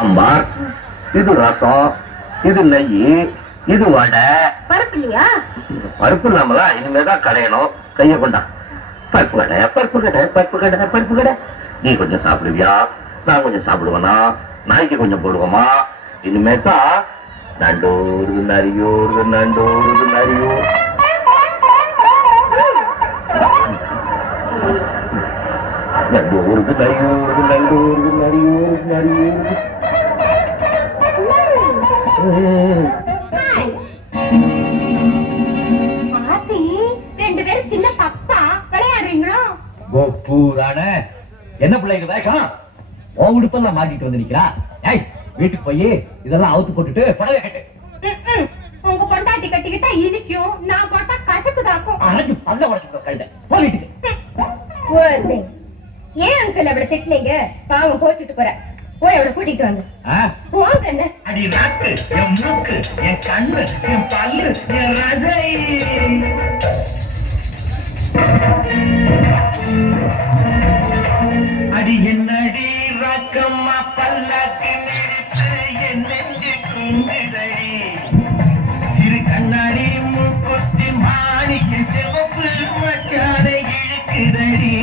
சாம்பார், இது ரசம், இது நெய், இது வடை. பருப்பு இல்லையா? பருப்பு இல்லாமலா இனிமேதான் கடையணும். கைய கொண்டா. பருப்பு கடை, பருப்பு கடை, பருப்பு கடை, பருப்பு கடை. நீ கொஞ்சம் சாப்பிடுவியா? நான் கொஞ்சம் சாப்பிடுவேனா? நாய்க்கு கொஞ்சம் போடுவோமா? இனிமேதான் நண்டோரு நரியோரு நண்டோரு நரியோர். நண்டோருக்கு நரியோருக்கு நண்டோருக்கு நரியோருக்கு நரியோருக்கு. ரெண்டு பேரும் சின்ன தப்பா விளையாடுறீங்களோ? என்ன பிள்ளைங்க வேஷம்? உன் உடுப்பெல்லாம் மாட்டிட்டு வந்து நிக்கிறா. வீட்டுக்கு போய் இதெல்லாம் அவுத்து போட்டுட்டு புடவை கட்டு. உங்க பொண்டாட்டி கட்டிக்கிட்டா இனிக்கும், நான் போட்டா கசக்குதாக்கும். அரைஞ்சு பல்ல உடச்சு கழுத போ வீட்டுக்கு. ஏன் அங்கிள் அவளை திட்டினீங்க? பாவம் கோச்சிட்டு போற. போய் அவளை கூட்டிட்டு வாங்க. போங்க. என்ன அடி நாக்கு, என் மூக்கு, என் கண்ணு, என் பல்லு, என் ரதை. அடி என்னடி ராக்கம்மா பல்லாக்கு நிறுத்து என் நெஞ்சு குங்குதடி. சிறு கண்ணாடி மூக்குத்தி மாணிக்க சிவப்பு மச்சான இழுக்குதடி.